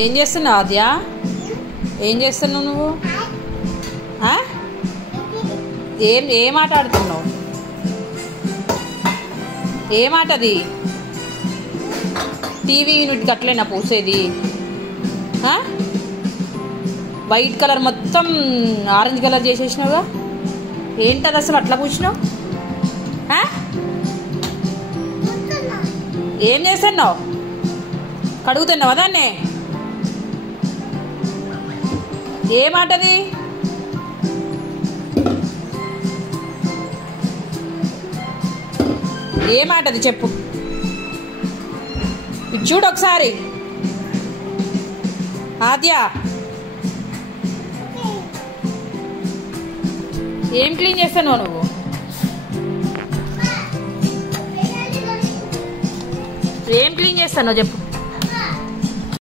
ఏం చేస్తున్నావు ఆద్య? ఏం చేస్తున్నావు నువ్వు? ఏం ఆట ఆడుతున్నావు? ఏం ఆట అది? టీవీ యూనిట్కి అట్లేనా పూసేది? వైట్ కలర్ మొత్తం ఆరెంజ్ కలర్ చేసేసినావుగా, ఏంటది అసలు అట్లా పూసినావు? ఏం చేస్తున్నావు? కడుగుతున్నావా దాన్ని? ఏమాటది? ఏమాటది చెప్పు, చూడు ఒకసారి. ఆద్య, ఏం క్లీన్ చేస్తున్నావు నువ్వు? ఏం క్లీన్ చేస్తున్నావు చెప్పు.